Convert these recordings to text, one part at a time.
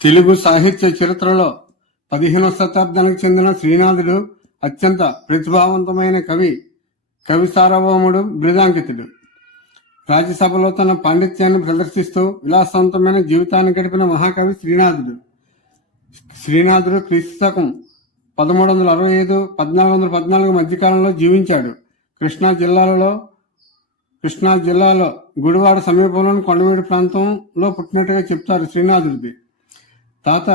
తెలుగు సాహిత్య చరిత్రలో 15వ శతాబ్దానికి చెందిన శ్రీనాథుడు అత్యంత ప్రతిభావంతమైన కవి సార్వభౌముడు, బిరుదాంకితుడు. రాజ్యసభలో తన పాండిత్యాన్ని ప్రదర్శిస్తూ విలాసవంతమైన జీవితాన్ని గడిపిన మహాకవి శ్రీనాథుడు క్రీస్తు శకం 1365-1414 మధ్యకాలంలో జీవించాడు. కృష్ణా జిల్లాలో గుడివాడ సమీపంలోని కొండవీడు ప్రాంతంలో పుట్టినట్టుగా చెప్తారు. శ్రీనాథుడిది తాత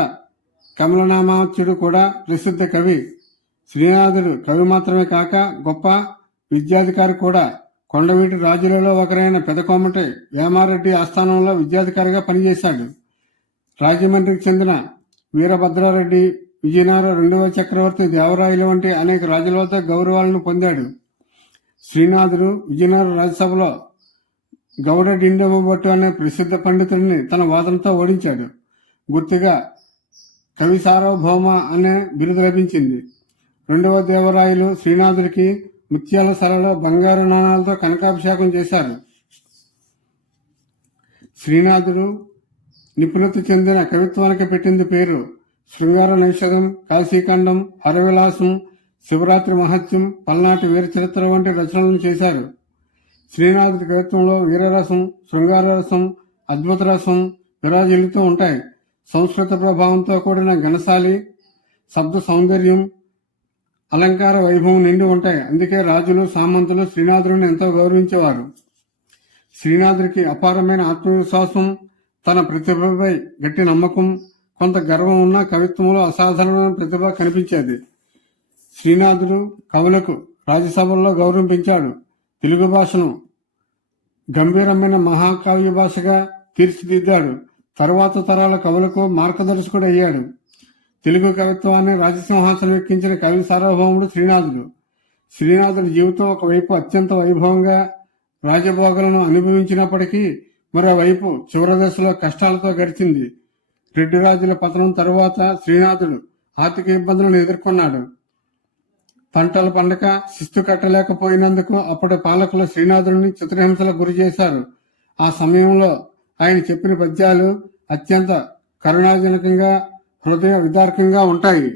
కమలనామాచ్యుడు కూడా ప్రసిద్ధ కవి. శ్రీనాథుడు కవి మాత్రమే కాక గొప్ప విద్యాధికారి కూడా. కొండవీటి రాజులలో ఒకరైన పెదకోమటి వేమారెడ్డి ఆస్థానంలో విద్యాధికారిగా పనిచేశాడు. రాజమండ్రికి చెందిన వీరభద్రారెడ్డి, విజయనగర 2వ చక్రవర్తి దేవరాయలు వంటి అనేక రాజుల వద్ద గౌరవాలను పొందాడు. శ్రీనాథుడు విజయనగర రాజ్యసభలో గౌడ డిండెమ్మబట్టు అనే ప్రసిద్ధ పండితుడిని తన వాదనతో ఓడించాడు. గుర్తుగా కవి సార్వభౌమ అనే బిరుదు లభించింది. 2వ దేవరాయలు శ్రీనాథుడికి ముత్యాల సరలో బంగారు నాణాలతో కనకాభిషేకం చేశారు. శ్రీనాథుడు నిపుణత చెందిన కవిత్వానికి పెట్టింది పేరు. శృంగార నైషధం, కాశీఖండం, హరవిలాసం, శివరాత్రి మహత్యం, పల్నాటి వీర చరిత్ర వంటి రచనలను చేశారు. శ్రీనాథుడి కవిత్వంలో వీరరసం, శృంగారరసం, అద్భుత రసం విరాజిల్లుతూ ఉంటాయి. సంస్కృత ప్రభావంతో కూడిన ఘనశాలి శబ్ద సౌందర్యం, అలంకార వైభవం నిండి ఉంటాయి. అందుకే రాజులు, సామంతులు శ్రీనాథుడిని ఎంతో గౌరవించేవారు. శ్రీనాథుడికి అపారమైన ఆత్మవిశ్వాసం, తన ప్రతిభపై గట్టి నమ్మకం, కొంత గర్వం ఉన్న కవిత్వంలో అసాధారణమైన ప్రతిభ కనిపించేది. శ్రీనాథుడు కవులకు రాజ్యసభల్లో గౌరవం పెంచాడు. తెలుగు భాషను గంభీరమైన మహాకావ్య భాషగా తీర్చిదిద్దాడు. తరువాత తరాల కవులకు మార్గదర్శకుడు అయ్యాడు. తెలుగు కవిత్వాన్ని రాజసింహాసనం ఎక్కించిన కవి సార్వభౌముడు శ్రీనాథుడి జీవితం ఒకవైపు అత్యంత వైభవంగా రాజభోగాలను అనుభవించినప్పటికీ మరోవైపు చివరి దశలో కష్టాలతో గడిచింది. రెడ్డి రాజుల పతనం తరువాత శ్రీనాథుడు ఆర్థిక ఇబ్బందులను ఎదుర్కొన్నాడు. పంటలు పండక శిస్తు కట్టలేకపోయినందుకు అప్పటి పాలకులు శ్రీనాథుడిని చిత్రహింసలకు గురి చేశారు. ఆ సమయంలో ఆయన చెప్పిన పద్యాలు అత్యంత కరుణాజనకంగా, హృదయ విదారకంగా ఉంటాయి.